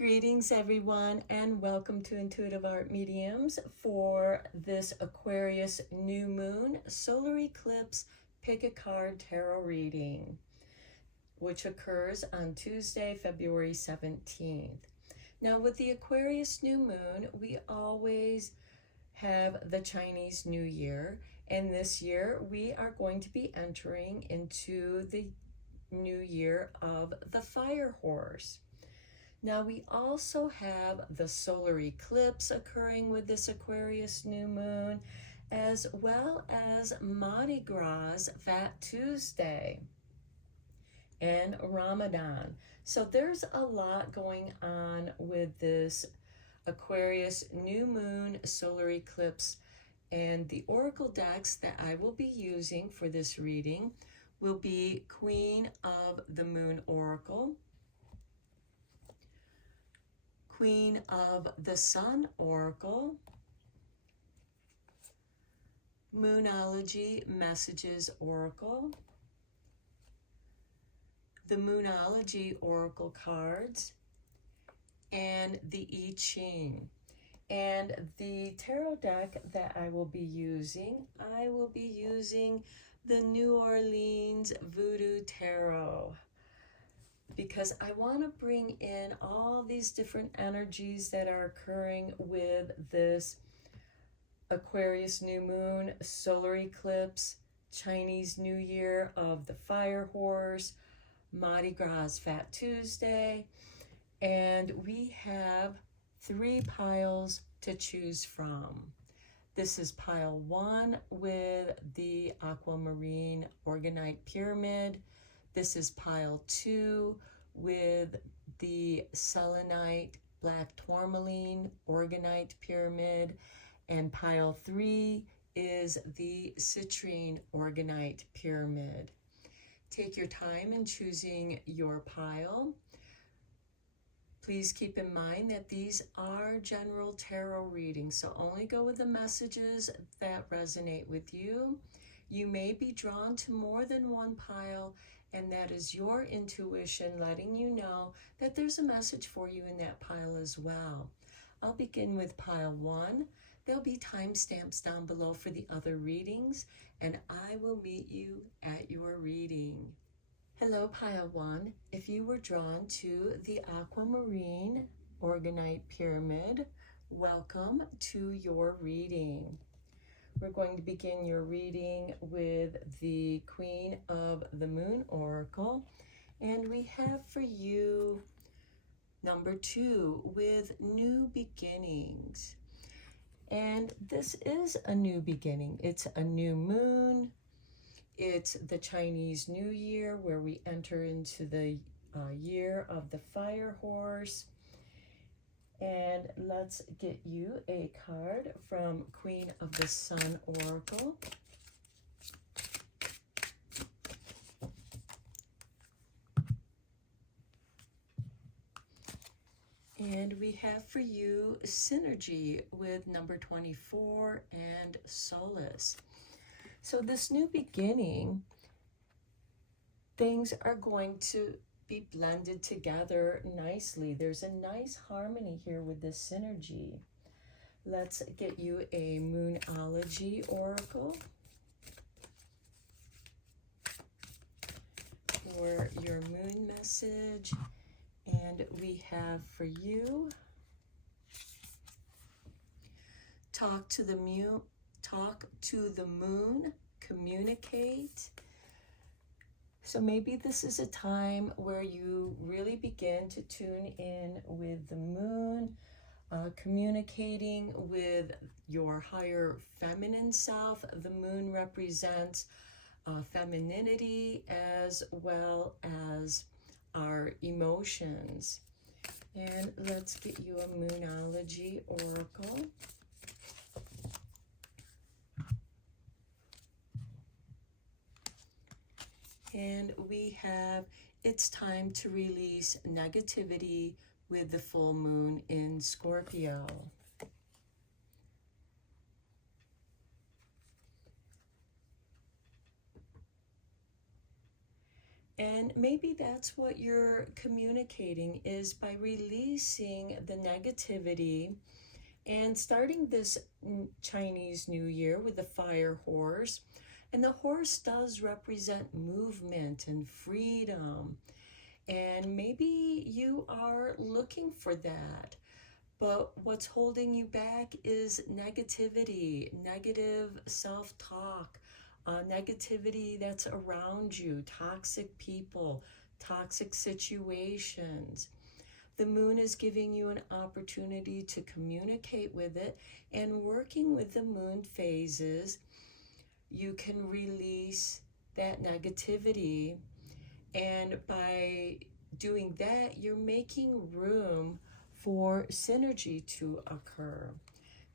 Greetings everyone, and welcome to Intuitive Art Mediums for this Aquarius new moon solar eclipse pick a card tarot reading, which occurs on Tuesday, February 17th. Now with the Aquarius new moon, we always have the Chinese New Year, and this year we are going to be entering into the new year of the fire horse. Now we also have the solar eclipse occurring with this Aquarius new moon, as well as Mardi Gras Fat Tuesday and Ramadan. So there's a lot going on with this Aquarius new moon solar eclipse, and the oracle decks that I will be using for this reading will be Queen of the Moon Oracle, Queen of the Sun Oracle, Moonology Messages Oracle, the Moonology Oracle cards, and the I Ching. And the tarot deck that I will be using the New Orleans Voodoo Tarot, because I want to bring in all these different energies that are occurring with this Aquarius new moon, solar eclipse, Chinese New Year of the fire horse, Mardi Gras Fat Tuesday, and we have 3 piles to choose from. This is pile 1 with the aquamarine organite pyramid. This is pile 2 with the selenite black tourmaline organite pyramid, and pile 3 is the citrine organite pyramid. Take your time in choosing your pile. Please keep in mind that these are general tarot readings, so only go with the messages that resonate with you. You may be drawn to more than one pile, and that is your intuition letting you know that there's a message for you in that pile as well. I'll begin with pile 1. There'll be timestamps down below for the other readings, and I will meet you at your reading. Hello, pile 1. If you were drawn to the aquamarine organite pyramid, welcome to your reading. We're going to begin your reading with the Queen of the Moon Oracle, and we have for you number 2 with New Beginnings. And this is a new beginning. It's a new moon. It's the Chinese New Year, where we enter into the year of the fire horse. And let's get you a card from Queen of the Sun Oracle. And we have for you synergy with number 24 and solace. So this new beginning, things are going to be blended together nicely. There's a nice harmony here with this synergy. Let's get you a Moonology Oracle for your moon message. And we have for you Talk to the Moon, Communicate. So maybe this is a time where you really begin to tune in with the moon, communicating with your higher feminine self. The moon represents femininity as well as our emotions. And let's get you a Moonology Oracle. And we have, it's time to release negativity with the full moon in Scorpio. And maybe that's what you're communicating, is by releasing the negativity and starting this Chinese New Year with the fire horse. And the horse does represent movement and freedom. And maybe you are looking for that. But what's holding you back is negativity, negative self-talk, negativity that's around you, toxic people, toxic situations. The moon is giving you an opportunity to communicate with it, and working with the moon phases, you can release that negativity. And by doing that, you're making room for synergy to occur.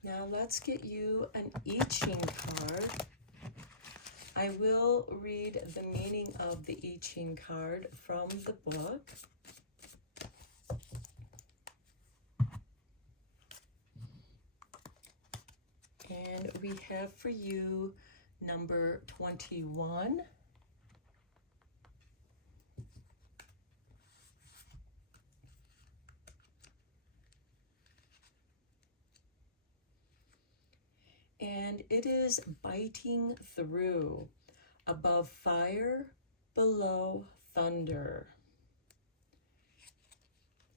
Now let's get you an I Ching card. I will read the meaning of the I Ching card from the book. And we have for you number 21. And it is biting through, above fire, below thunder.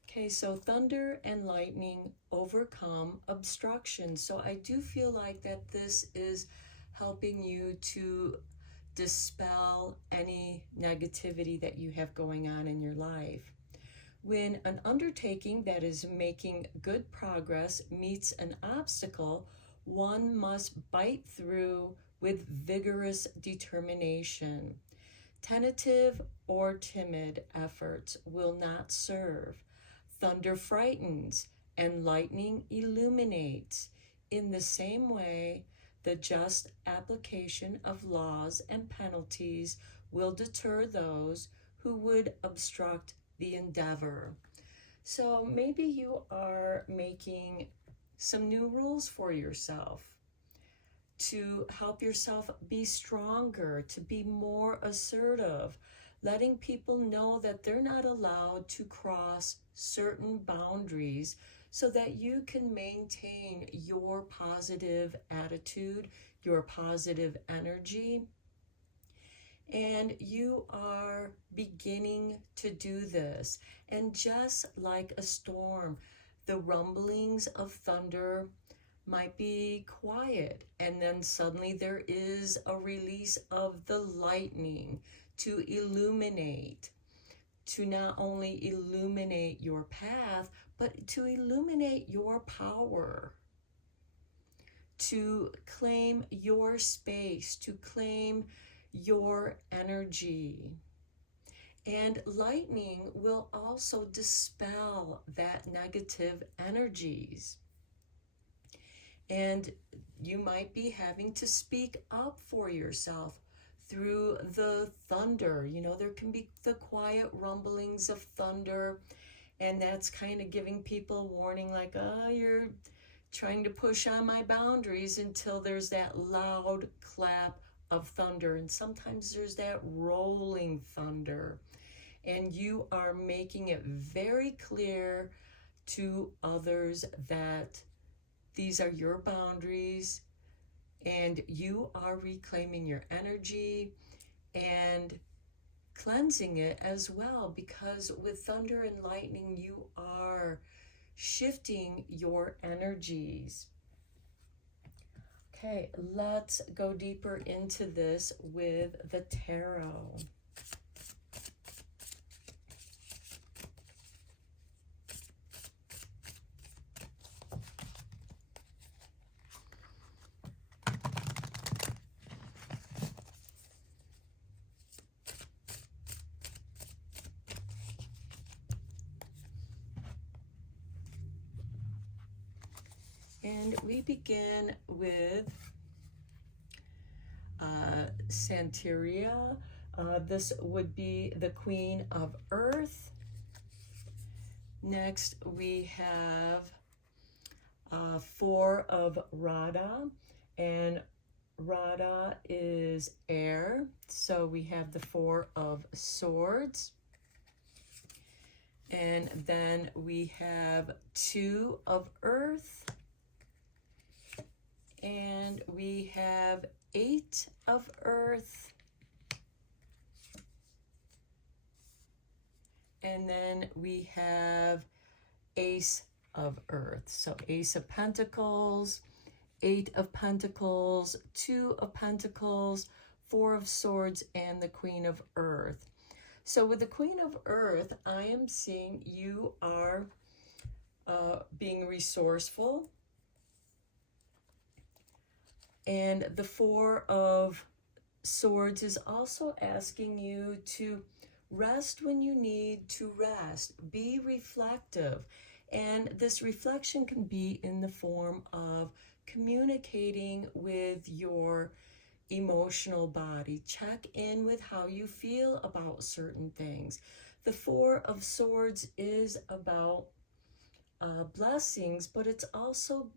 Okay, so thunder and lightning overcome obstructions. So I do feel like that this is helping you to dispel any negativity that you have going on in your life. When an undertaking that is making good progress meets an obstacle, one must bite through with vigorous determination. Tentative or timid efforts will not serve. Thunder frightens and lightning illuminates. In the same way, the just application of laws and penalties will deter those who would obstruct the endeavor. So maybe you are making some new rules for yourself to help yourself be stronger, to be more assertive, letting people know that they're not allowed to cross certain boundaries so that you can maintain your positive attitude, your positive energy. And you are beginning to do this. And just like a storm, the rumblings of thunder might be quiet, and then suddenly there is a release of the lightning to illuminate, to not only illuminate your path, but to illuminate your power, to claim your space, to claim your energy. And lightning will also dispel that negative energies. And you might be having to speak up for yourself through the thunder. You know, there can be the quiet rumblings of thunder, and that's kind of giving people warning, like, oh, you're trying to push on my boundaries, until there's that loud clap of thunder. And sometimes there's that rolling thunder. And you are making it very clear to others that these are your boundaries, and you are reclaiming your energy and cleansing it as well, because with thunder and lightning, you are shifting your energies. Okay, let's go deeper into this with the tarot. And we begin with Santeria. This would be the Queen of Earth. Next, we have Four of Radha. And Radha is air, so we have the Four of Swords. And then we have Two of Earth. And we have Eight of Earth. And then we have Ace of Earth. So Ace of Pentacles, Eight of Pentacles, Two of Pentacles, Four of Swords, and the Queen of Earth. So with the Queen of Earth, I am seeing you are being resourceful. And the Four of Swords is also asking you to rest when you need to rest. Be reflective. And this reflection can be in the form of communicating with your emotional body. Check in with how you feel about certain things. The Four of Swords is about blessings, but it's also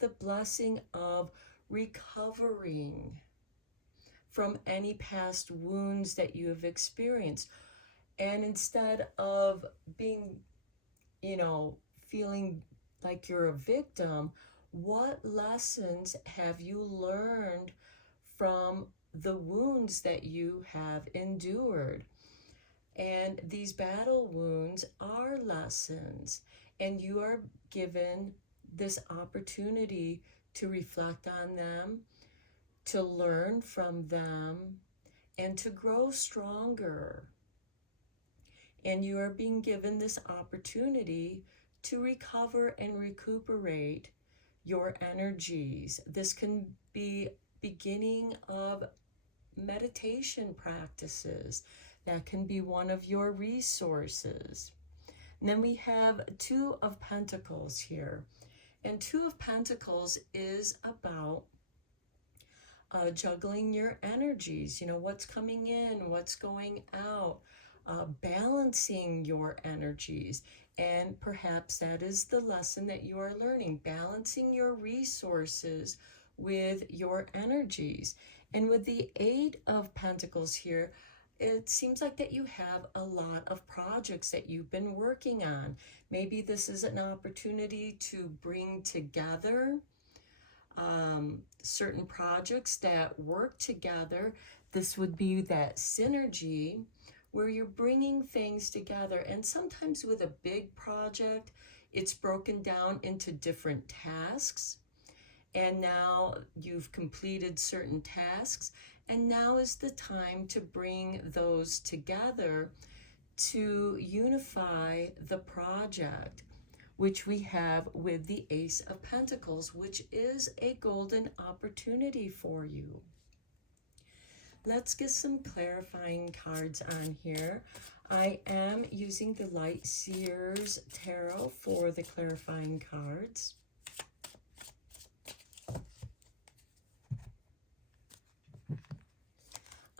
the blessing of recovering from any past wounds that you have experienced. And instead of being, feeling like you're a victim, what lessons have you learned from the wounds that you have endured? And these battle wounds are lessons, and you are given this opportunity to reflect on them, to learn from them, and to grow stronger. And you are being given this opportunity to recover and recuperate your energies. This can be beginning of meditation practices. That can be one of your resources. And then we have Two of Pentacles here. And Two of Pentacles is about juggling your energies. What's coming in, what's going out, balancing your energies. And perhaps that is the lesson that you are learning, balancing your resources with your energies. And with the Eight of Pentacles here, it seems like that you have a lot of projects that you've been working on. Maybe this is an opportunity to bring together certain projects that work together. This would be that synergy where you're bringing things together. And sometimes with a big project, it's broken down into different tasks. And now you've completed certain tasks. And now is the time to bring those together to unify the project, which we have with the Ace of Pentacles, which is a golden opportunity for you. Let's get some clarifying cards on here. I am using the Light Seers Tarot for the clarifying cards.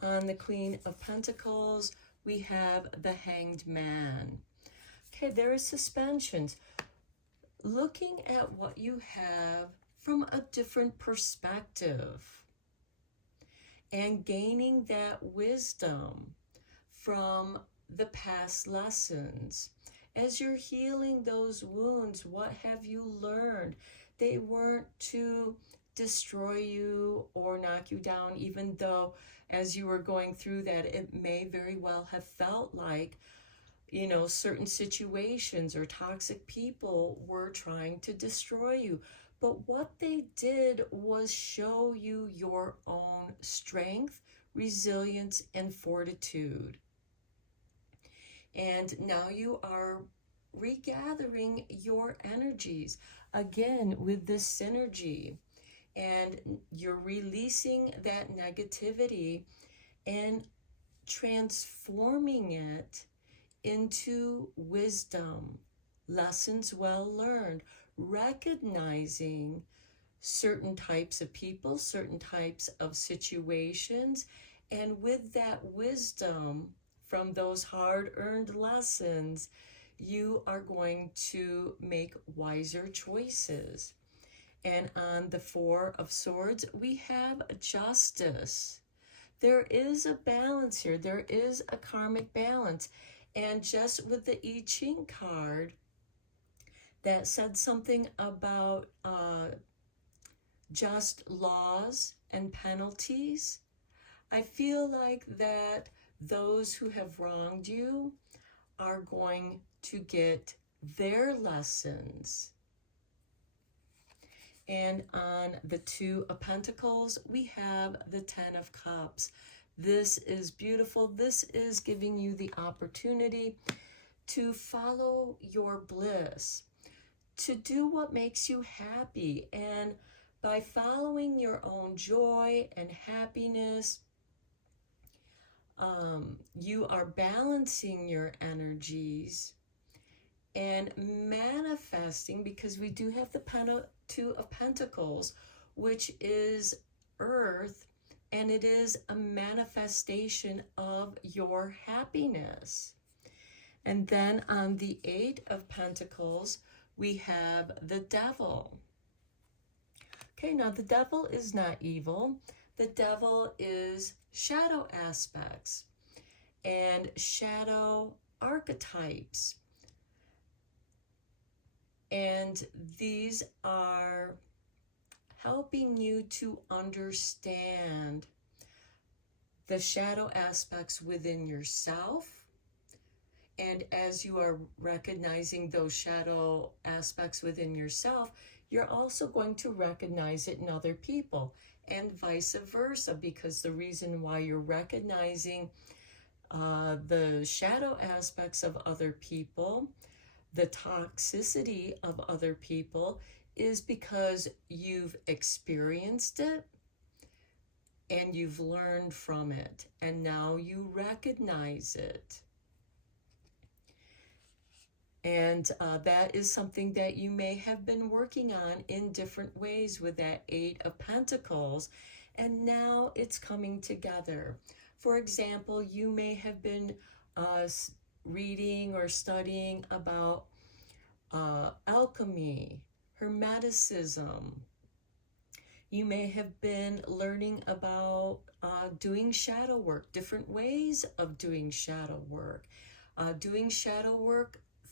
On the Queen of Pentacles, we have the Hanged Man. Okay, there is suspensions. Looking at what you have from a different perspective and gaining that wisdom from the past lessons. As you're healing those wounds, what have you learned? They weren't to destroy you or knock you down, even though as you were going through that, it may very well have felt like, certain situations or toxic people were trying to destroy you. But what they did was show you your own strength, resilience, and fortitude. And now you are regathering your energies again with this synergy. And you're releasing that negativity and transforming it into wisdom, lessons well learned, recognizing certain types of people, certain types of situations, and with that wisdom from those hard-earned lessons, you are going to make wiser choices. And on the Four of Swords, we have justice. There is a balance here. There is a karmic balance. And just with the I Ching card that said something about just laws and penalties, I feel like that those who have wronged you are going to get their lessons. And on the Two of Pentacles, we have the Ten of Cups. This is beautiful. This is giving you the opportunity to follow your bliss, to do what makes you happy. And by following your own joy and happiness, you are balancing your energies and manifesting, because we do have the Two of Pentacles, which is earth, and it is a manifestation of your happiness. And then on the Eight of Pentacles, we have the Devil. Okay, now the Devil is not evil. The Devil is shadow aspects and shadow archetypes. And these are helping you to understand the shadow aspects within yourself. And as you are recognizing those shadow aspects within yourself, you're also going to recognize it in other people, and vice versa, because the reason why you're recognizing the shadow aspects of other people, the toxicity of other people, is because you've experienced it and you've learned from it, and now you recognize it. And that is something that you may have been working on in different ways with that Eight of Pentacles, and now it's coming together. For example, you may have been reading or studying about alchemy, hermeticism. You may have been learning about doing shadow work, different ways of doing shadow work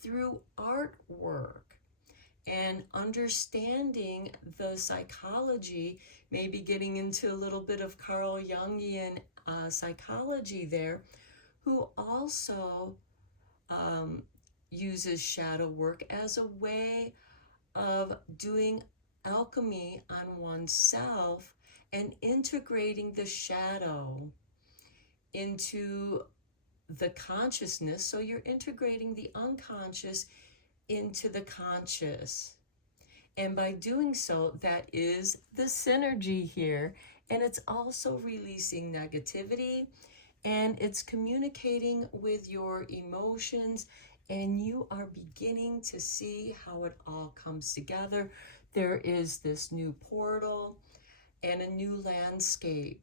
through artwork, and understanding the psychology, maybe getting into a little bit of Carl Jungian psychology there, who also uses shadow work as a way of doing alchemy on oneself and integrating the shadow into the consciousness. So you're integrating the unconscious into the conscious. And by doing so, that is the synergy here. And it's also releasing negativity, and it's communicating with your emotions, and you are beginning to see how it all comes together. There is this new portal and a new landscape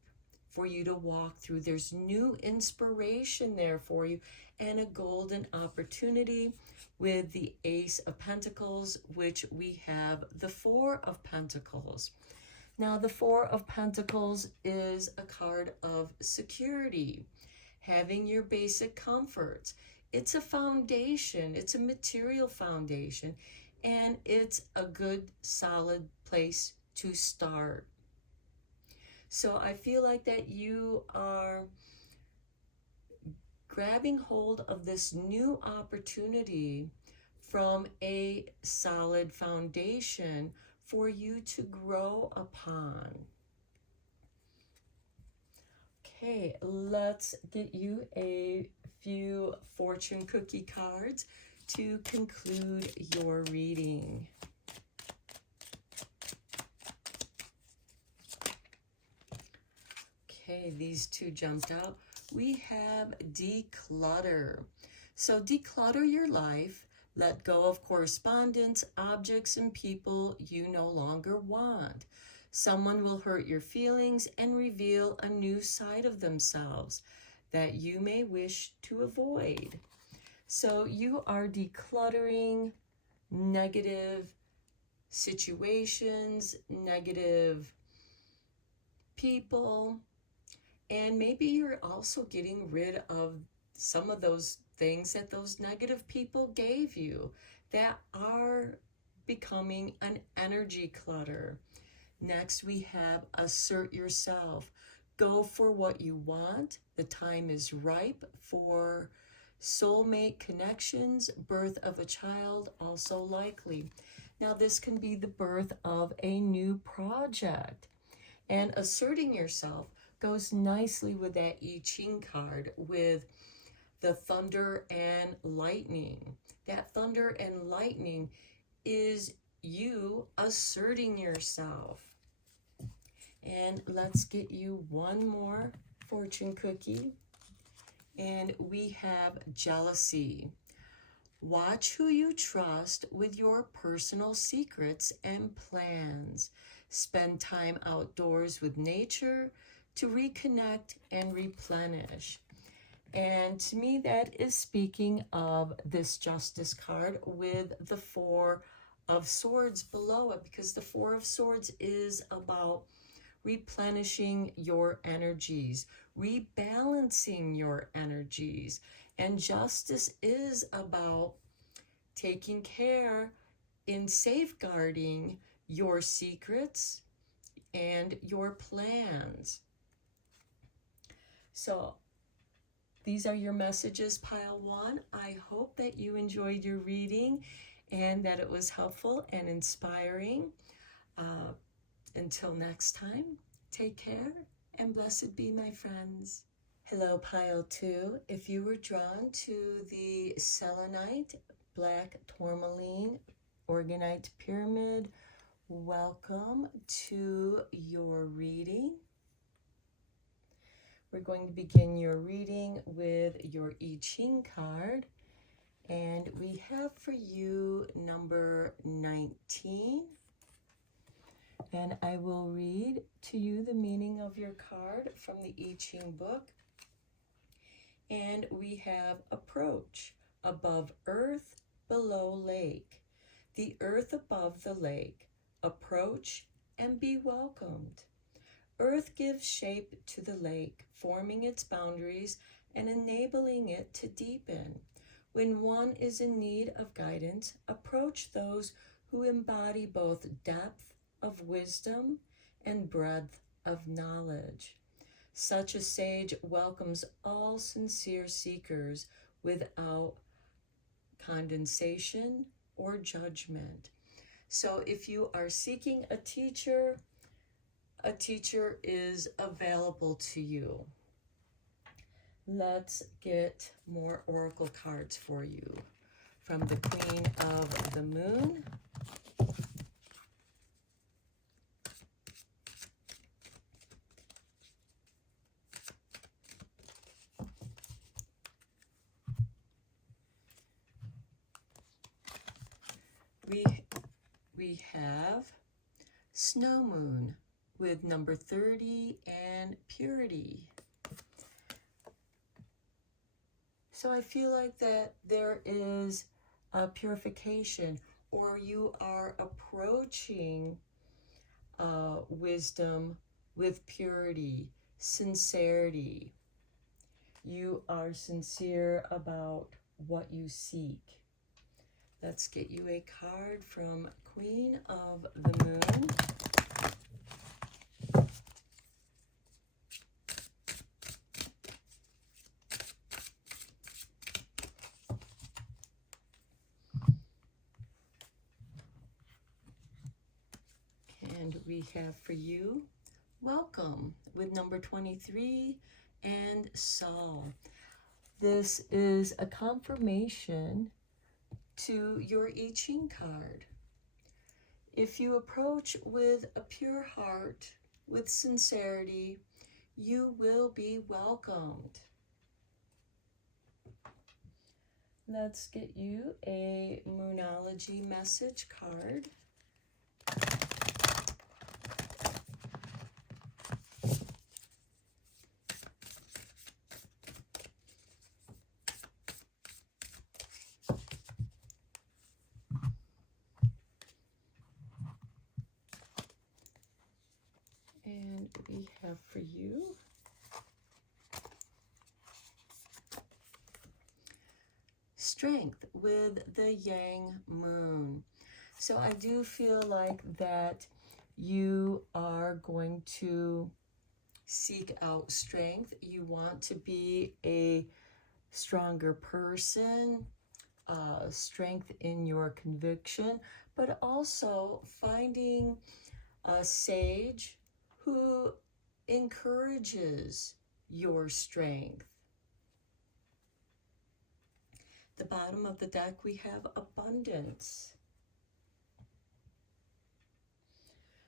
for you to walk through. There's new inspiration there for you, and a golden opportunity with the Ace of Pentacles, which we have the Four of Pentacles. Now, the Four of Pentacles is a card of security, having your basic comforts. It's a foundation, it's a material foundation, and it's a good, solid place to start. So I feel like that you are grabbing hold of this new opportunity from a solid foundation for you to grow upon. Okay, let's get you a few fortune cookie cards to conclude your reading. Okay, these two jumped out. We have declutter. So declutter your life. Let go of correspondence, objects, and people you no longer want. Someone will hurt your feelings and reveal a new side of themselves that you may wish to avoid. So you are decluttering negative situations, negative people, and maybe you're also getting rid of some of those things that those negative people gave you that are becoming an energy clutter. Next, we have assert yourself. Go for what you want. The time is ripe for soulmate connections, birth of a child, also likely. Now, this can be the birth of a new project. And asserting yourself goes nicely with that I Ching card with the thunder and lightning. That thunder and lightning is you asserting yourself. And let's get you one more fortune cookie. And we have jealousy. Watch who you trust with your personal secrets and plans. Spend time outdoors with nature to reconnect and replenish. And to me, that is speaking of this Justice card with the Four of Swords below it, because the Four of Swords is about replenishing your energies, rebalancing your energies. And justice is about taking care in safeguarding your secrets and your plans. So these are your messages, pile one. I hope that you enjoyed your reading and that it was helpful and inspiring. Until next time, take care and blessed be, my friends. Hello, pile two. If you were drawn to the selenite, black tourmaline, organite pyramid, welcome to your reading. We're going to begin your reading with your I Ching card. And we have for you number 19. And I will read to you the meaning of your card from the I Ching book. And we have approach, above earth, below lake. The earth above the lake. Approach and be welcomed. Earth gives shape to the lake, forming its boundaries and enabling it to deepen. When one is in need of guidance, approach those who embody both depth of wisdom and breadth of knowledge. Such a sage welcomes all sincere seekers without condensation or judgment. So if you are seeking a teacher is available to you. Let's get more oracle cards for you from the Queen of the Moon. We have Snow Moon with number 30 and Purity. So I feel like that there is a purification, or you are approaching wisdom with purity, sincerity. You are sincere about what you seek. Let's get you a card from Queen of the Moon. And we have for you, welcome, with number 23 and Sol. This is a confirmation to your I Ching card. If you approach with a pure heart, with sincerity, you will be welcomed. Let's get you a Moonology message card. we have for you. Strength with the Yang Moon. So I do feel like that you are going to seek out strength. You want to be a stronger person, strength in your conviction, but also finding a sage who encourages your strength. The bottom of the deck, we have abundance.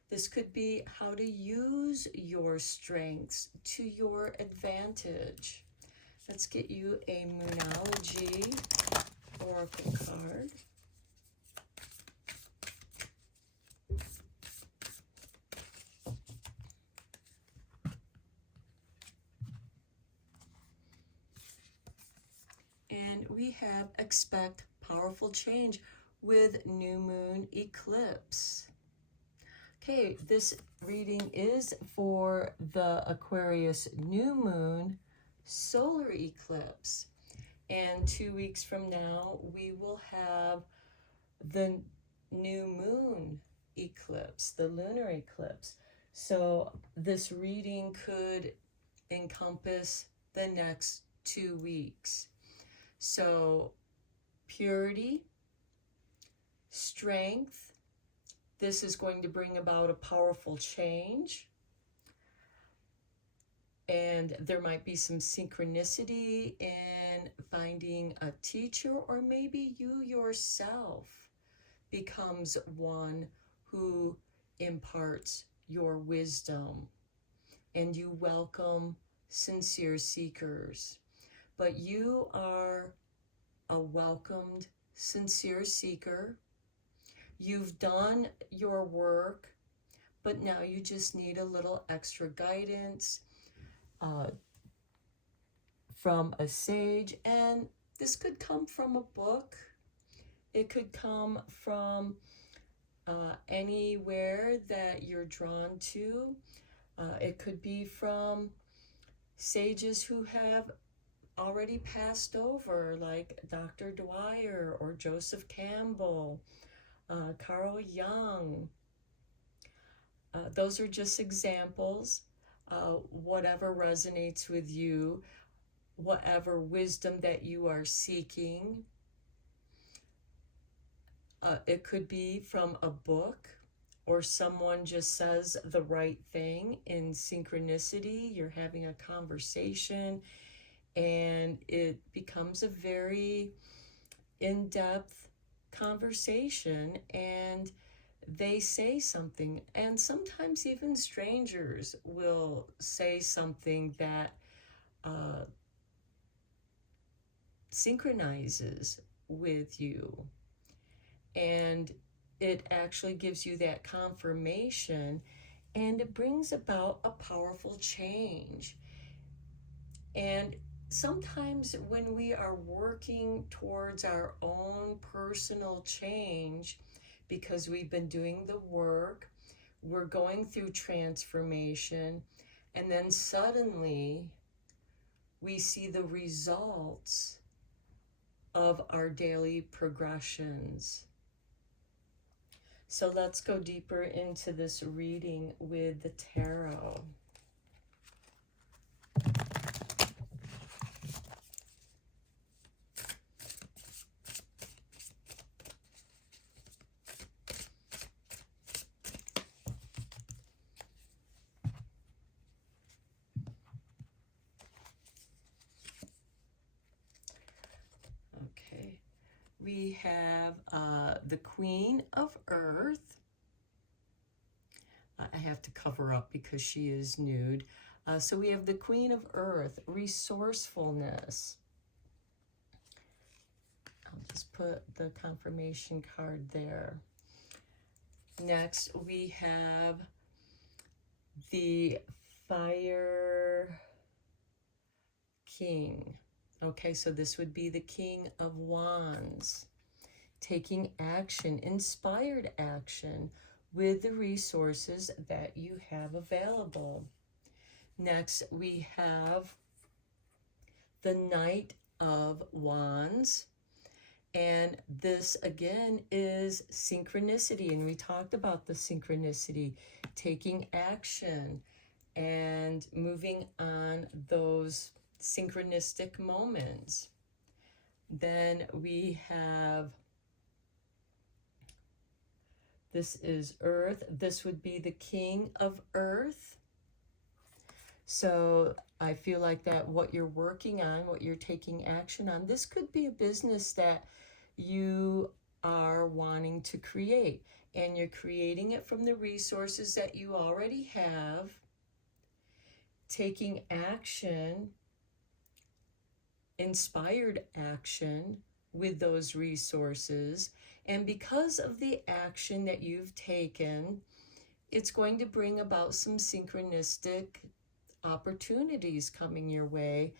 This could be how to use your strengths to your advantage. Let's get you a Moonology Oracle card. And we have expect powerful change with new moon eclipse. Okay, this reading is for the Aquarius new moon solar eclipse. And 2 weeks from now, we will have the new moon eclipse, the lunar eclipse. So this reading could encompass the next 2 weeks. So purity, strength, this is going to bring about a powerful change. And there might be some synchronicity in finding a teacher, or maybe you yourself becomes one who imparts your wisdom, and you welcome sincere seekers. But you are a welcomed, sincere seeker. You've done your work, but now you just need a little extra guidance from a sage. And this could come from a book. It could come from anywhere that you're drawn to. It could be from sages who have already passed over, like Dr. Dwyer or Joseph Campbell, Carl Jung. Those are just examples. Whatever resonates with you, whatever wisdom that you are seeking. It could be from a book, or someone just says the right thing in synchronicity. You're having a conversation and it becomes a very in-depth conversation, and they say something. And sometimes even strangers will say something that synchronizes with you. And it actually gives you that confirmation, and it brings about a powerful change. And sometimes when we are working towards our own personal change, because we've been doing the work, we're going through transformation, and then suddenly we see the results of our daily progressions. So let's go deeper into this reading with the tarot. Okay, we have the Queen of Earth. I have to cover up because she is nude. So we have the Queen of Earth, resourcefulness. I'll just put the confirmation card there. Next, we have the Fire King. Okay, so this would be the King of Wands, taking action, inspired action with the resources that you have available. Next, we have the Knight of Wands. And this, again, is synchronicity. And we talked about the synchronicity, taking action and moving on those synchronistic moments. Then we have, this is Earth. This would be the King of Earth. So I feel like that what you're working on, what you're taking action on, this could be a business that you are wanting to create. And you're creating it from the resources that you already have, taking action, inspired action with those resources. And because of the action that you've taken, it's going to bring about some synchronistic opportunities coming your way.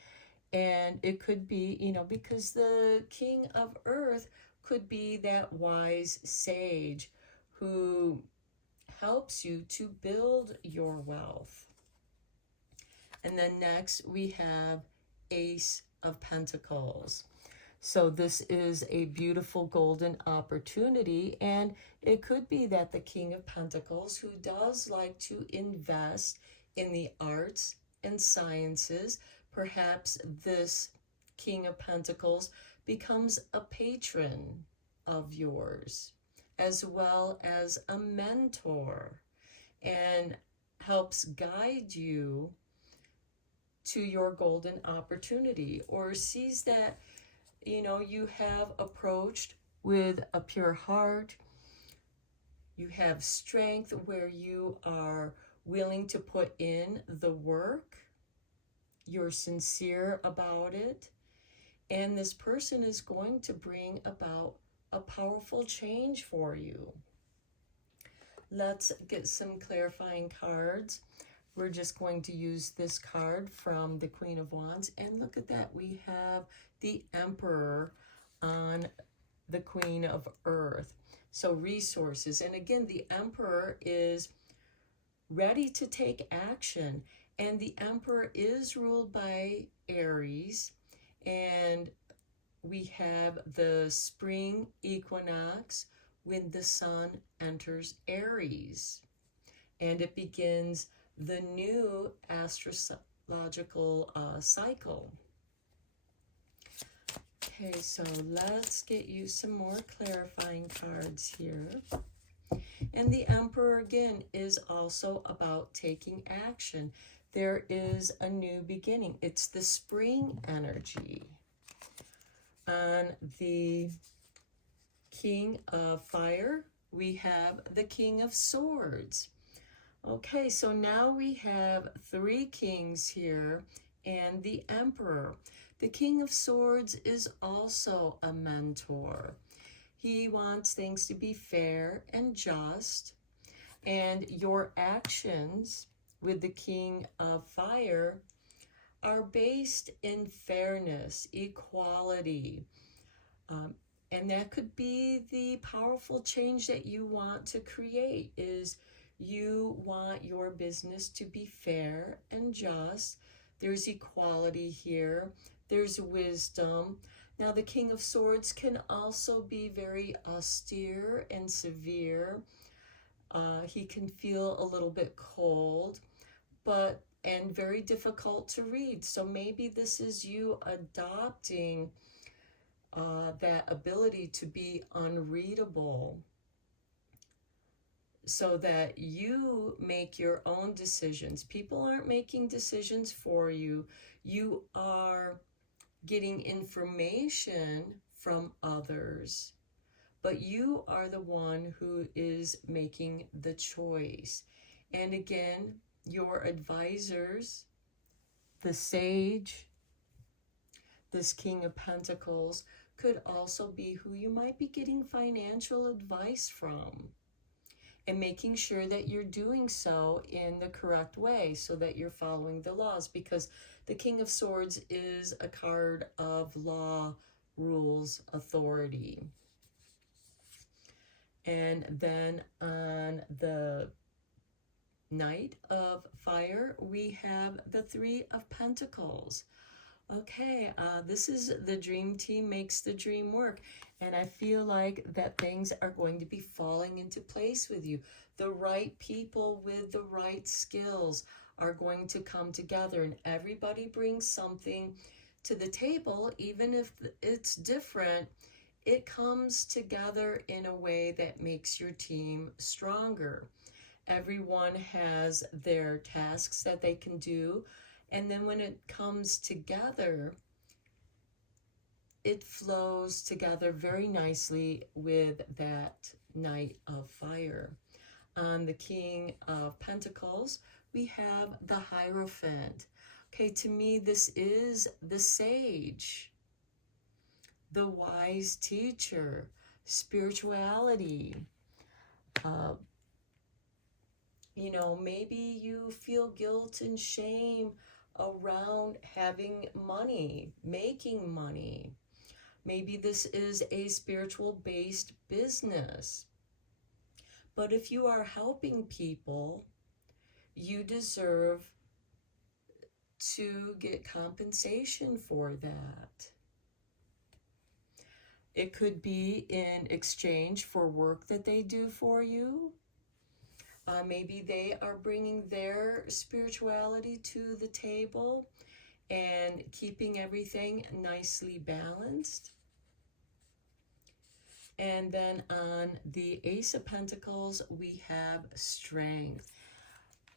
And it could be, you know, because the King of Earth could be that wise sage who helps you to build your wealth. And then next we have Ace of Pentacles. So this is a beautiful golden opportunity, and it could be that the King of Pentacles, who does like to invest in the arts and sciences, perhaps this King of Pentacles becomes a patron of yours, as well as a mentor, and helps guide you to your golden opportunity, or sees that, you know, you have approached with a pure heart, you have strength where you are willing to put in the work, you're sincere about it, and this person is going to bring about a powerful change for you. Let's get some clarifying cards. We're just going to use this card from the Queen of Wands, and look at that, we have the Emperor on the Queen of Earth. So resources, and again, the Emperor is ready to take action, and the Emperor is ruled by Aries, and we have the spring equinox when the sun enters Aries, and it begins the new astrological cycle. Okay, so let's get you some more clarifying cards here. And the Emperor, again, is also about taking action. There is a new beginning. It's the spring energy. On the King of Fire, we have the King of Swords. Okay, so now we have three kings here and the Emperor. The King of Swords is also a mentor. He wants things to be fair and just, and your actions with the King of Fire are based in fairness, equality, and that could be the powerful change that you want to create. Is you want your business to be fair and just. There's equality here. There's wisdom. Now, the King of Swords can also be very austere and severe. He can feel a little bit cold, and very difficult to read. So maybe this is you adopting that ability to be unreadable, so that you make your own decisions. People aren't making decisions for you. You are getting information from others, but you are the one who is making the choice. And again, your advisors, the Sage, this King of Pentacles, could also be who you might be getting financial advice from, and making sure that you're doing so in the correct way, so that you're following the laws, because the King of Swords is a card of law, rules, authority. And then on the Knight of Fire, we have the Three of Pentacles. Okay, this is the dream team makes the dream work. And I feel like that things are going to be falling into place with you. The right people with the right skills are going to come together, and everybody brings something to the table. Even if it's different, it comes together in a way that makes your team stronger. Everyone has their tasks that they can do, and then when it comes together, it flows together very nicely with that Knight of Fire. On the King of Pentacles, we have the Hierophant. Okay, to me, this is the sage, the wise teacher, spirituality. You know, maybe you feel guilt and shame around having money, making money. Maybe this is a spiritual-based business. But if you are helping people, you deserve to get compensation for that. It could be in exchange for work that they do for you. Maybe they are bringing their spirituality to the table and keeping everything nicely balanced. And then on the Ace of Pentacles, we have Strength.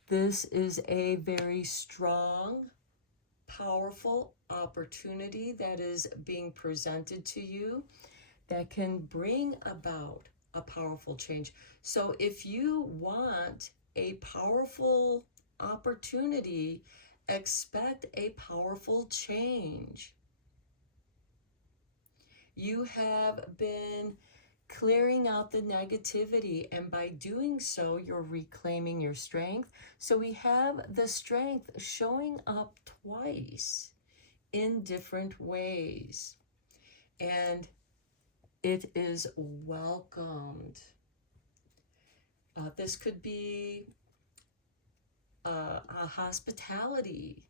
This is a very strong, powerful opportunity that is being presented to you that can bring about a powerful change. So if you want a powerful opportunity, expect a powerful change. You have been clearing out the negativity, and by doing so, you're reclaiming your strength. So we have the Strength showing up twice in different ways, and it is welcomed. This could be a hospitality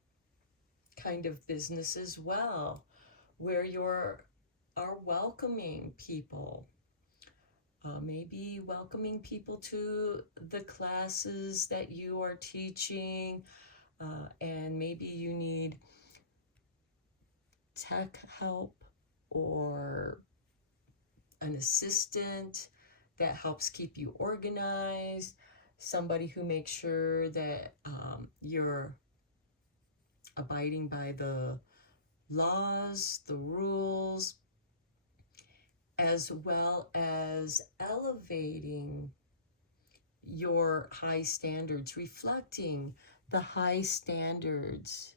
kind of business as well, where you are welcoming people. Maybe welcoming people to the classes that you are teaching, and maybe you need tech help or an assistant that helps keep you organized, somebody who makes sure that you're abiding by the laws, the rules, as well as elevating your high standards, reflecting the high standards.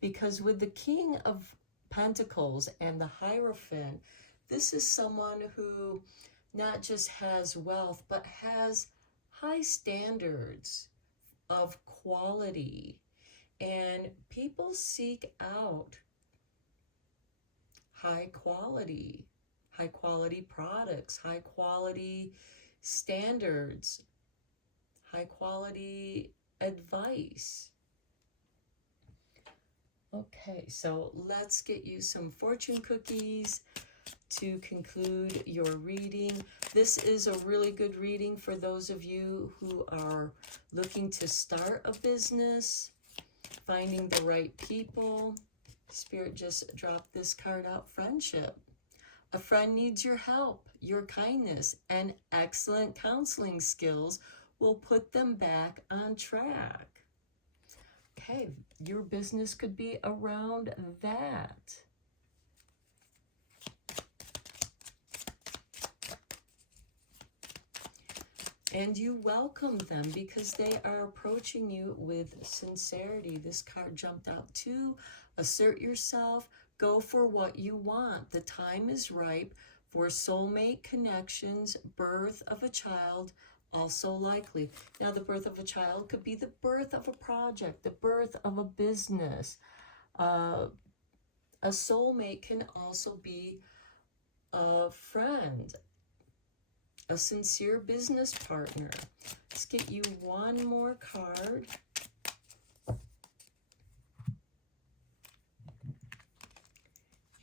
Because with the King of Pentacles and the Hierophant, this is someone who not just has wealth, but has high standards of quality. And people seek out high quality products, high quality standards, high quality advice. Okay, so let's get you some fortune cookies to conclude your reading. This is a really good reading for those of you who are looking to start a business, finding the right people. Spirit just dropped this card out, Friendship. A friend needs your help, your kindness, and excellent counseling skills will put them back on track. Okay, your business could be around that. And you welcome them because they are approaching you with sincerity. This card jumped out too. Assert yourself. Go for what you want. The time is ripe for soulmate connections, birth of a child, also likely. Now, the birth of a child could be the birth of a project, the birth of a business. A soulmate can also be a friend, a sincere business partner. Let's get you one more card.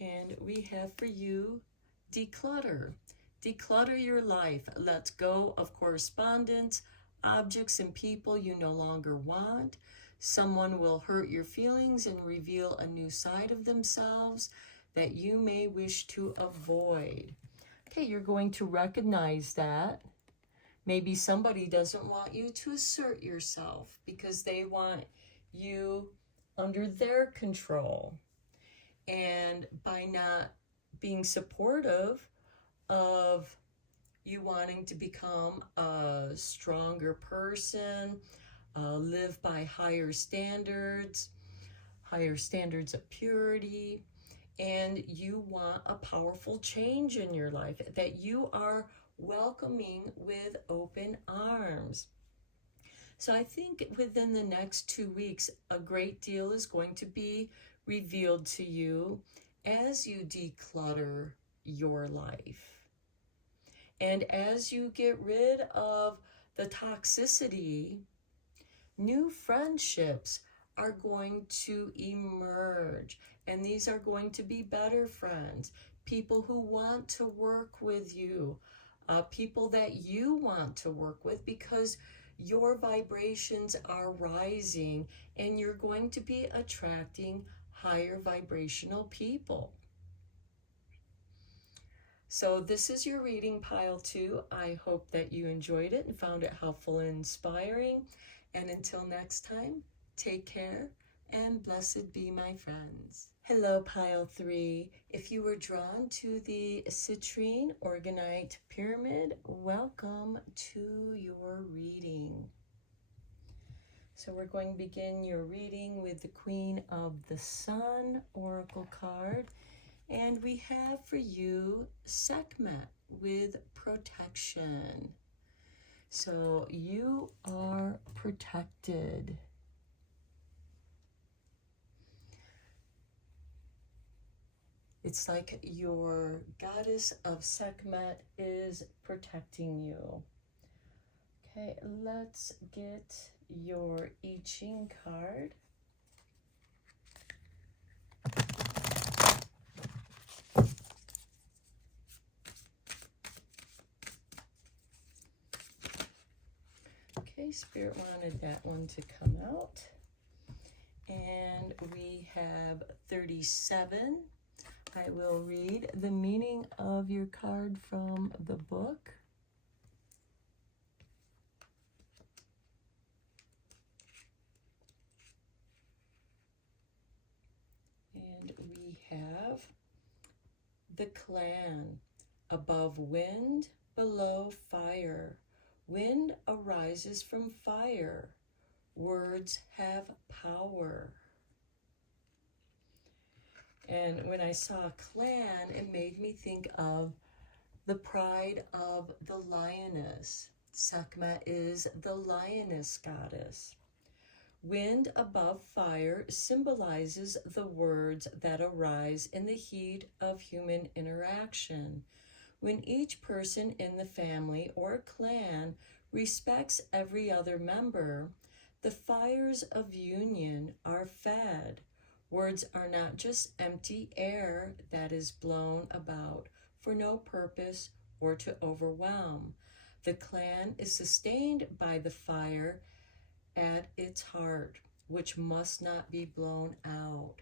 And we have for you, declutter. Declutter your life. Let go of correspondence, objects, and people you no longer want. Someone will hurt your feelings and reveal a new side of themselves that you may wish to avoid. Okay, you're going to recognize that. Maybe somebody doesn't want you to assert yourself because they want you under their control. And by not being supportive of you wanting to become a stronger person, live by higher standards of purity, and you want a powerful change in your life that you are welcoming with open arms. So I think within the next 2 weeks, a great deal is going to be revealed to you as you declutter your life. And as you get rid of the toxicity, new friendships are going to emerge. And these are going to be better friends, people who want to work with you, people that you want to work with, because your vibrations are rising and you're going to be attracting higher vibrational people. So this is your reading, pile 2. I hope that you enjoyed it and found it helpful and inspiring. And until next time, take care and blessed be, my friends. Hello, pile 3. If you were drawn to the citrine organite pyramid, welcome to your reading. So we're going to begin your reading with the Queen of the Sun oracle card. And we have for you Sekhmet with protection. So you are protected. It's like your goddess of Sekhmet is protecting you. Okay, let's get your I Ching card. Okay, Spirit wanted that one to come out. And we have 37. I will read the meaning of your card from the book. And we have the Clan. Above wind, below fire. Wind arises from fire. Words have power. And when I saw clan, it made me think of the pride of the lioness. Sekhmet is the lioness goddess. Wind above fire symbolizes the words that arise in the heat of human interaction. When each person in the family or clan respects every other member, the fires of union are fed. Words are not just empty air that is blown about for no purpose or to overwhelm. The clan is sustained by the fire at its heart, which must not be blown out.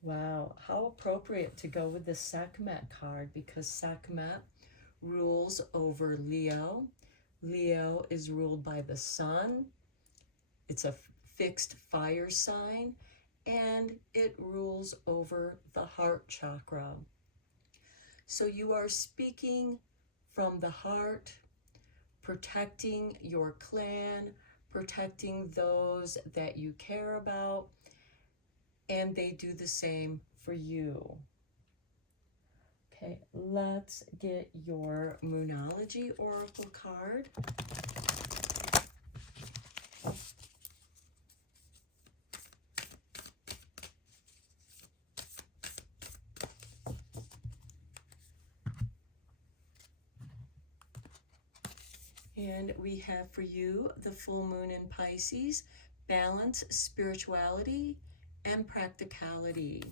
Wow, how appropriate to go with the Sekhmet card, because Sekhmet rules over Leo. Leo is ruled by the sun. It's a fixed fire sign, and it rules over the heart chakra. So you are speaking from the heart, protecting your clan, protecting those that you care about, and they do the same for you. Okay, let's get your Moonology oracle card. And we have for you the full moon in Pisces, balance, spirituality, and practicality.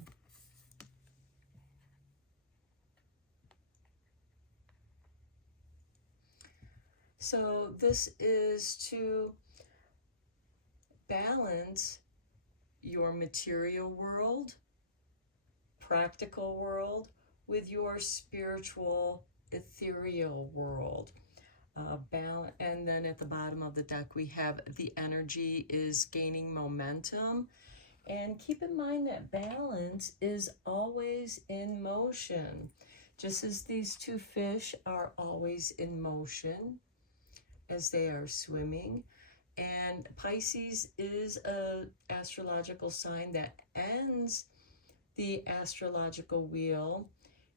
So this is to balance your material world, practical world, with your spiritual, ethereal world. And then at the bottom of the deck, we have the energy is gaining momentum. And keep in mind that balance is always in motion. Just as these two fish are always in motion as they are swimming. And Pisces is an astrological sign that ends the astrological wheel.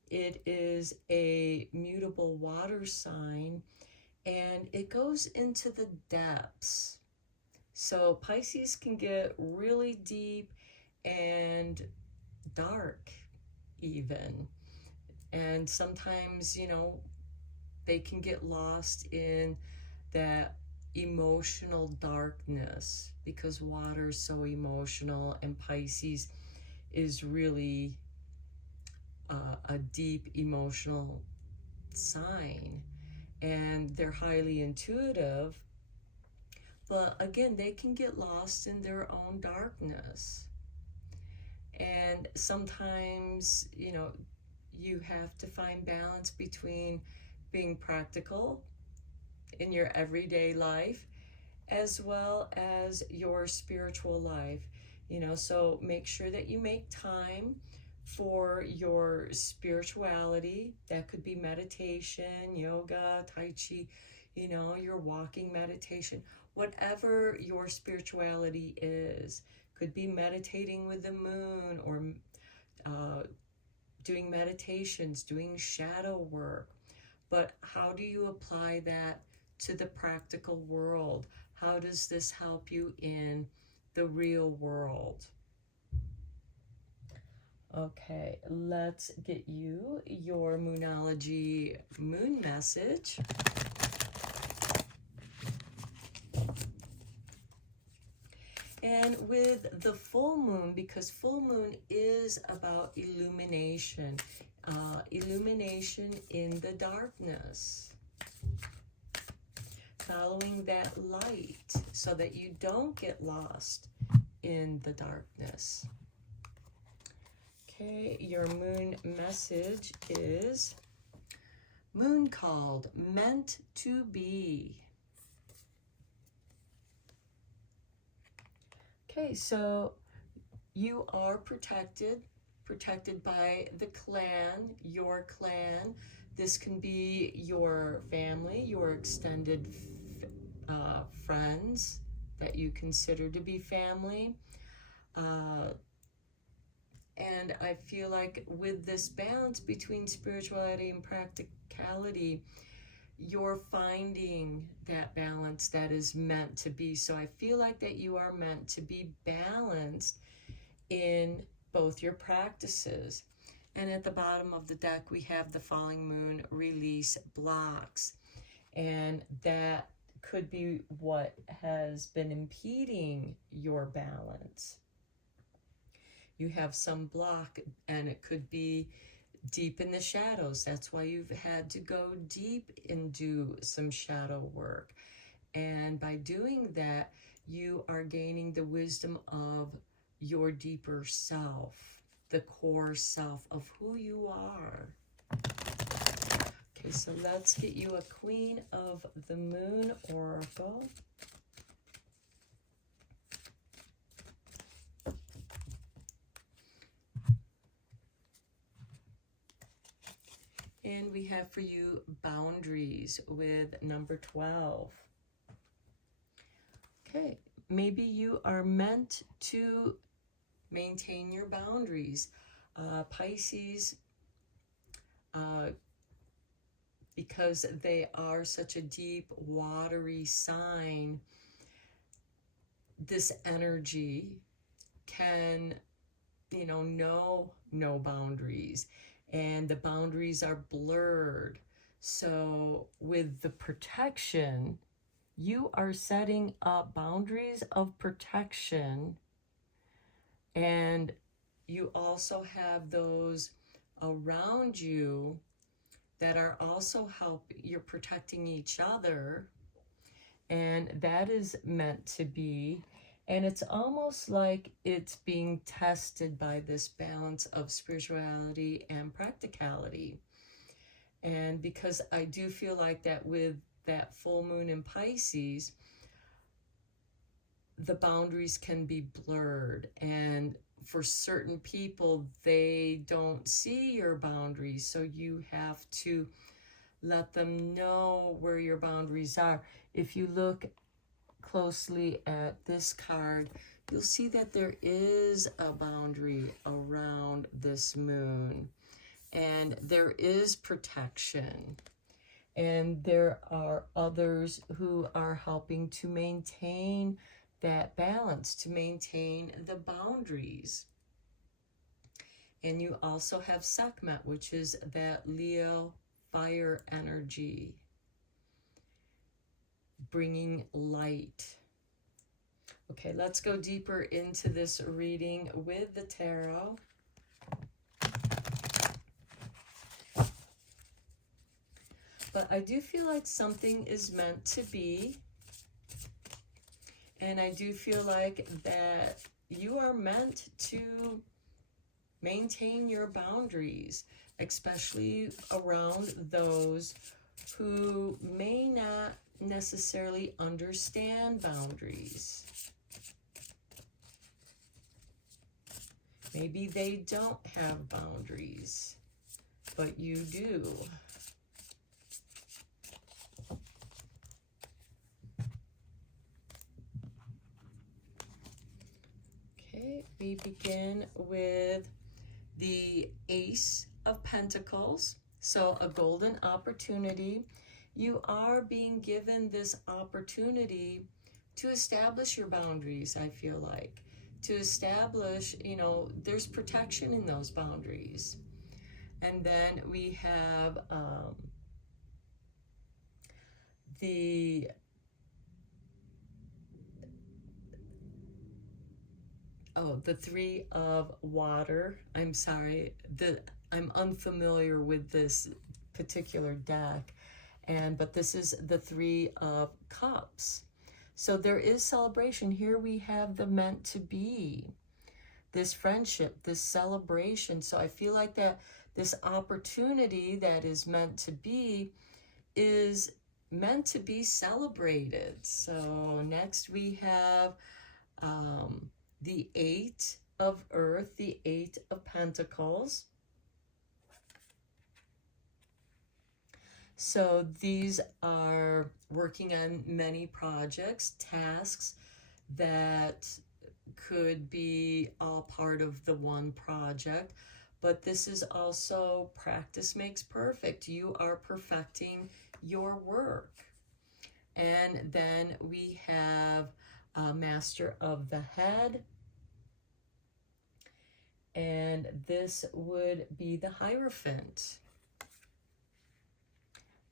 It is a mutable water sign, and it goes into the depths. So Pisces can get really deep and dark even. And sometimes, they can get lost in that emotional darkness because water is so emotional, and Pisces is really a deep emotional sign. And they're highly intuitive, but again, they can get lost in their own darkness. And sometimes, you have to find balance between being practical in your everyday life as well as your spiritual life. So make sure that you make time for your spirituality. That could be meditation, yoga, tai chi, your walking meditation, whatever your spirituality is. Could be meditating with the moon, or doing meditations, doing shadow work. But how do you apply that to the practical world? How does this help you in the real world? Okay, let's get you your Moonology moon message. And with the full moon, because full moon is about illumination, illumination in the darkness, following that light so that you don't get lost in the darkness. Okay, your moon message is moon called, meant to be. Okay, so you are protected by the clan, your clan. This can be your family, your extended friends that you consider to be family. And I feel like with this balance between spirituality and practicality, you're finding that balance that is meant to be. So I feel like that you are meant to be balanced in both your practices. And at the bottom of the deck, we have the falling moon release blocks. And that could be what has been impeding your balance. You have some block, and it could be deep in the shadows. That's why you've had to go deep and do some shadow work. And by doing that, you are gaining the wisdom of your deeper self, the core self of who you are. Okay, so let's get you a Queen of the Moon oracle. And we have for you boundaries with number 12. Okay, maybe you are meant to maintain your boundaries. Pisces, because they are such a deep, watery sign, this energy can, know no boundaries. And the boundaries are blurred. So with the protection, you are setting up boundaries of protection, and you also have those around you that are also you're protecting each other, and that is meant to be. And it's almost like it's being tested by this balance of spirituality and practicality. And because I do feel like that with that full moon in Pisces, the boundaries can be blurred. And for certain people, they don't see your boundaries. So you have to let them know where your boundaries are. If you look closely at this card, you'll see that there is a boundary around this moon, and there is protection, and there are others who are helping to maintain that balance, to maintain the boundaries. And you also have Sekhmet, which is that Leo fire energy, bringing light. Okay, let's go deeper into this reading with the tarot. But I do feel like something is meant to be. And I do feel like that you are meant to maintain your boundaries, especially around those who may not necessarily understand boundaries. Maybe they don't have boundaries, but you do. Okay, we begin with the Ace of Pentacles. So a golden opportunity. You are being given this opportunity to establish your boundaries, I feel like. To establish, there's protection in those boundaries. And then we have the Three of Water. I'm sorry, I'm unfamiliar with this particular deck, but this is the Three of Cups. So there is celebration. Here we have the meant to be, this friendship, this celebration. So I feel like that this opportunity that is meant to be is meant to be celebrated. So next we have the Eight of Earth, the Eight of Pentacles. So these are working on many projects, tasks that could be all part of the one project, but this is also practice makes perfect. You are perfecting your work. And then we have Master of the Head, and this would be the Hierophant.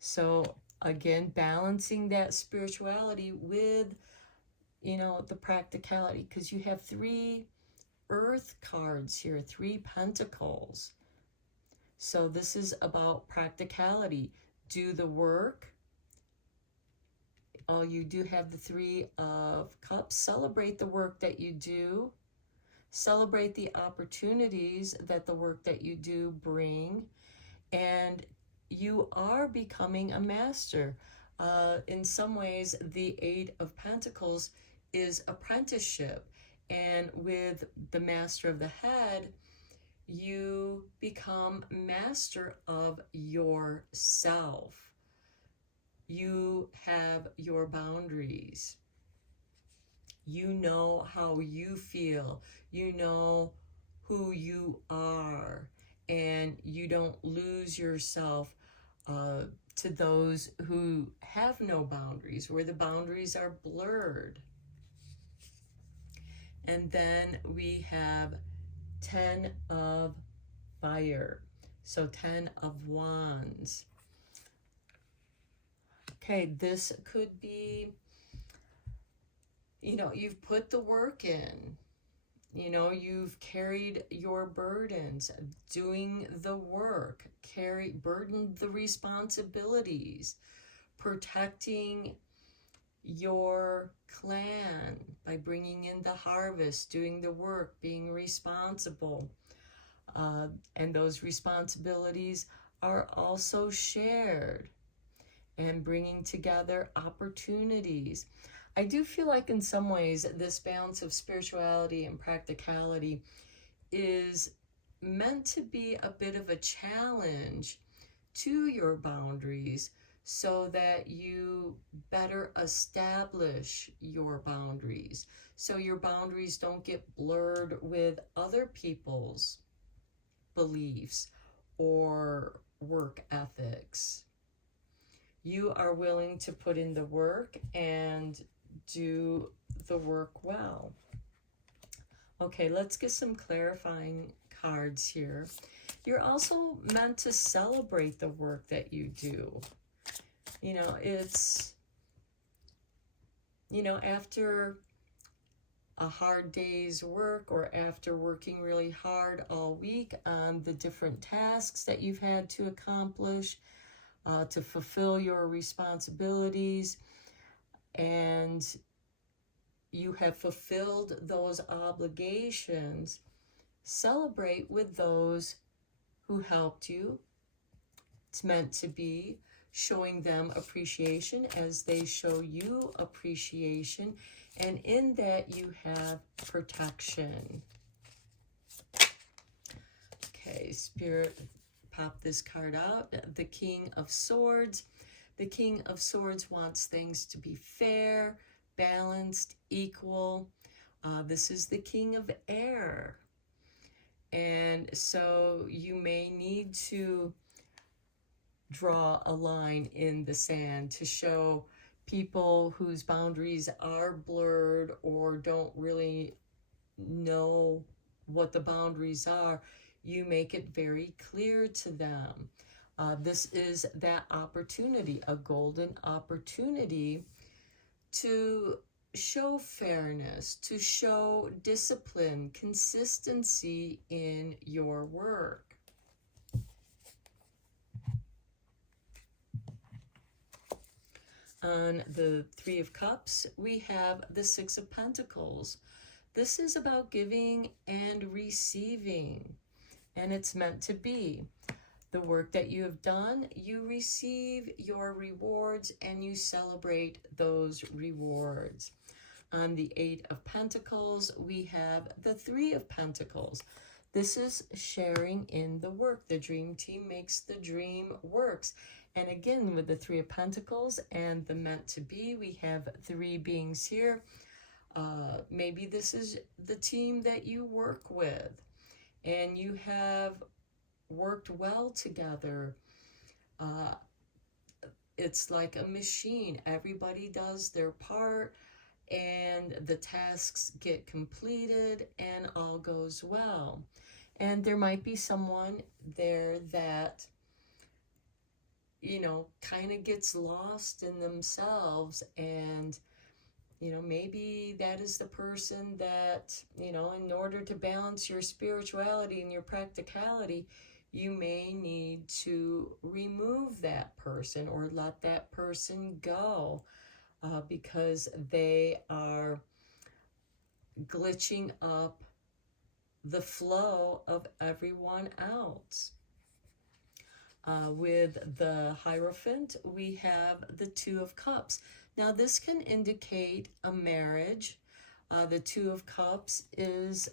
So again, balancing that spirituality with, the practicality, because you have three Earth cards here, three Pentacles. So this is about practicality. Do the work. You do have the Three of Cups. Celebrate the work that you do. Celebrate the opportunities that the work that you do bring. And you are becoming a master. In some ways, the Eight of Pentacles is apprenticeship. And with the Master of the Head, you become master of yourself. You have your boundaries. You know how you feel. You know who you are. And you don't lose yourself to those who have no boundaries, where the boundaries are blurred. And then we have 10 of Fire. So 10 of Wands. Okay, this could be, you know, you've put the work in. You know, you've carried your burdens, doing the work, burdened the responsibilities, protecting your clan by bringing in the harvest, doing the work, being responsible. And those responsibilities are also shared and bringing together opportunities. I do feel like in some ways this balance of spirituality and practicality is meant to be a bit of a challenge to your boundaries so that you better establish your boundaries, so your boundaries don't get blurred with other people's beliefs or work ethics. You are willing to put in the work and do the work well. Okay, let's get some clarifying cards here. You're also meant to celebrate the work that you do. You know, it's, you know, after a hard day's work or after working really hard all week on the different tasks that you've had to accomplish, to fulfill your responsibilities, and you have fulfilled those obligations, celebrate with those who helped you. It's meant to be showing them appreciation as they show you appreciation, and in that you have protection. Okay, Spirit, pop this card out. The King of Swords. The King of Swords wants things to be fair, balanced, equal. This is the King of Air. And so you may need to draw a line in the sand to show people whose boundaries are blurred or don't really know what the boundaries are. You make it very clear to them. This is that opportunity, a golden opportunity to show fairness, to show discipline, consistency in your work. On the Three of Cups, we have the Six of Pentacles. This is about giving and receiving, and it's meant to be. The work that you have done, you receive your rewards and you celebrate those rewards. On the Eight of Pentacles, we have the Three of Pentacles. This is sharing in the work. The dream team makes the dream works. And again, with the Three of Pentacles and the meant to be, we have three beings here. Maybe this is the team that you work with and you have worked well together. It's like a machine. Everybody does their part and the tasks get completed and all goes well. And there might be someone there that, you know, kind of gets lost in themselves, and, you know, maybe that is the person that, you know, in order to balance your spirituality and your practicality, you may need to remove that person or let that person go because they are glitching up the flow of everyone else. With the Hierophant, we have the Two of Cups. Now, this can indicate a marriage. The Two of Cups is,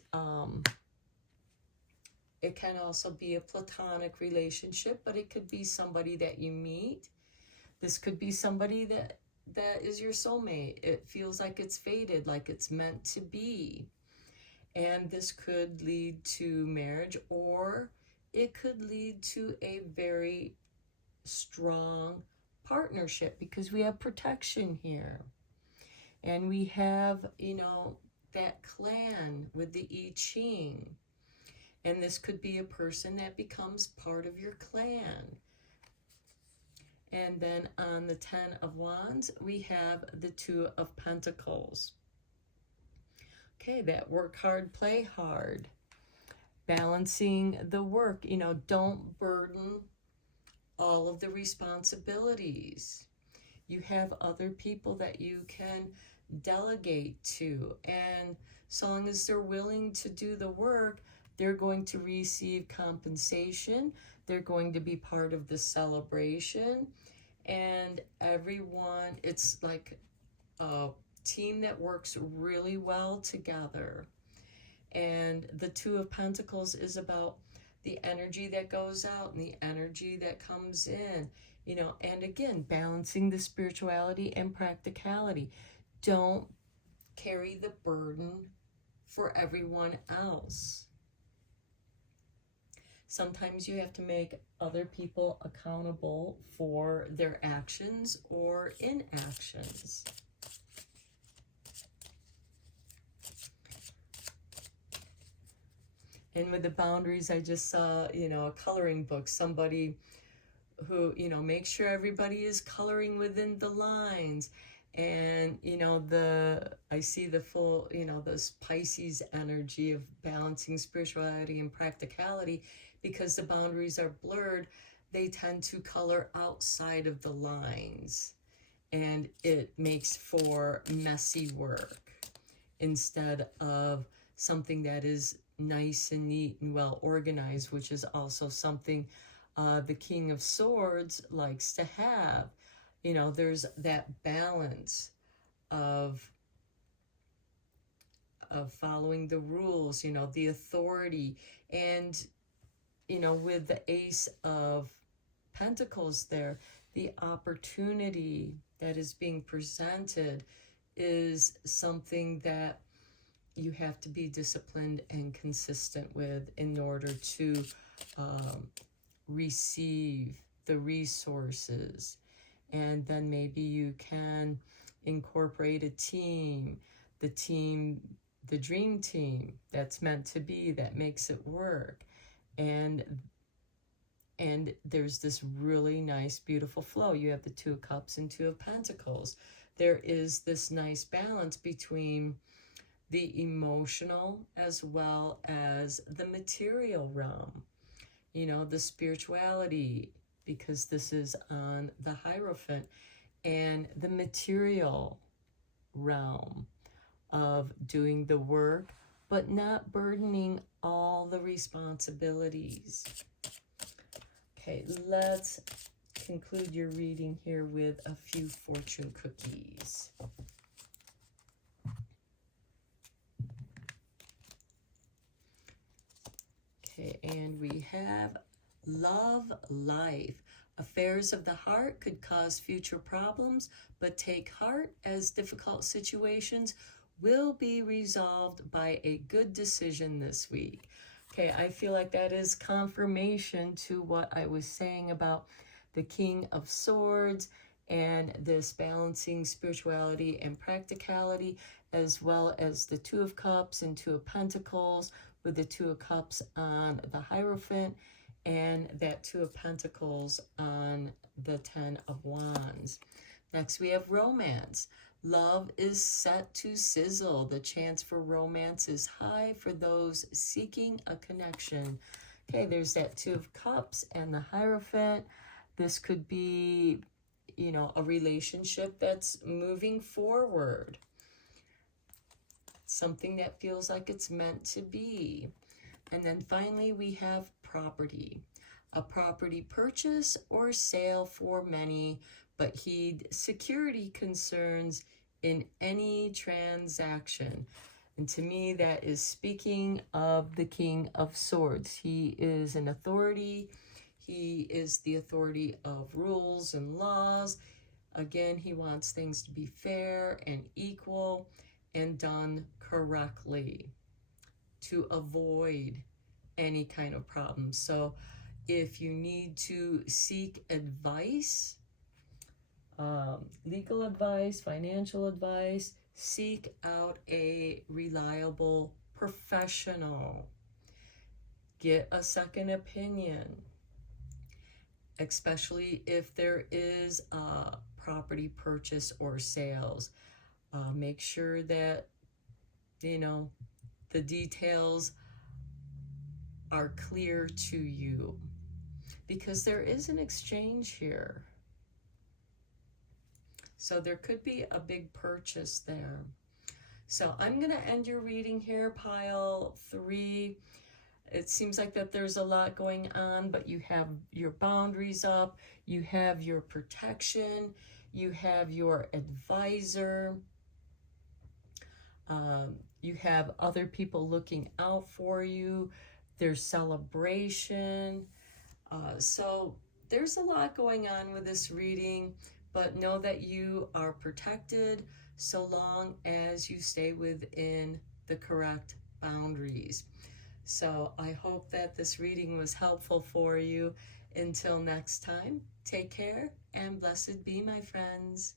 it can also be a platonic relationship, but it could be somebody that you meet. This could be somebody that is your soulmate. It feels like it's fated, like it's meant to be. And this could lead to marriage, or it could lead to a very strong partnership because we have protection here. And we have, you know, that clan with the I Ching. And this could be a person that becomes part of your clan. And then on the Ten of Wands, we have the Two of Pentacles. Okay, that work hard, play hard. Balancing the work, you know, don't burden all of the responsibilities. You have other people that you can delegate to, and so long as they're willing to do the work, they're going to receive compensation. They're going to be part of the celebration, and everyone, it's like a team that works really well together. And the Two of Pentacles is about the energy that goes out and the energy that comes in, you know, and again, balancing the spirituality and practicality. Don't carry the burden for everyone else. Sometimes you have to make other people accountable for their actions or inactions. And with the boundaries, I just saw, you know, a coloring book, somebody who, you know, make sure everybody is coloring within the lines. And, you know, I see the full, you know, this Pisces energy of balancing spirituality and practicality. Because the boundaries are blurred, they tend to color outside of the lines. And it makes for messy work instead of something that is nice and neat and well organized, which is also something the King of Swords likes to have. You know, there's that balance of following the rules, you know, the authority. And, you know, with the Ace of Pentacles there, the opportunity that is being presented is something that you have to be disciplined and consistent with in order to receive the resources. And then maybe you can incorporate a team, the dream team that's meant to be, that makes it work. And there's this really nice, beautiful flow. You have the Two of Cups and Two of Pentacles. There is this nice balance between the emotional as well as the material realm, you know, the spirituality, because this is on the Hierophant, and the material realm of doing the work, but not burdening all the responsibilities. Okay, let's conclude your reading here with a few fortune cookies. Okay, and we have love life. Affairs of the heart could cause future problems, but take heart, as difficult situations will be resolved by a good decision this week. Okay, I feel like that is confirmation to what I was saying about the King of Swords and this balancing spirituality and practicality, as well as the Two of Cups and Two of Pentacles, with the Two of Cups on the Hierophant and that Two of Pentacles on the Ten of Wands. Next, we have romance. Love is set to sizzle. The chance for romance is high for those seeking a connection. Okay, there's that Two of Cups and the Hierophant. This could be, you know, a relationship that's moving forward. Something that feels like it's meant to be. And then finally, we have property. A property purchase or sale for many, but heed security concerns in any transaction. And to me, that is speaking of the King of Swords. He is an authority. He is the authority of rules and laws. Again, he wants things to be fair and equal and done correctly to avoid any kind of problem. So if you need to seek advice, legal advice, financial advice, seek out a reliable professional. Get a second opinion. especially if there is a property purchase or sales. Make sure that, you know, the details are clear to you, because there is an exchange here. So there could be a big purchase there. So I'm going to end your reading here, pile 3. It seems like that there's a lot going on, but you have your boundaries up, you have your protection, you have your advisor, you have other people looking out for you, there's celebration. So there's a lot going on with this reading, but know that you are protected so long as you stay within the correct boundaries. So I hope that this reading was helpful for you. Until next time, take care and blessed be, my friends.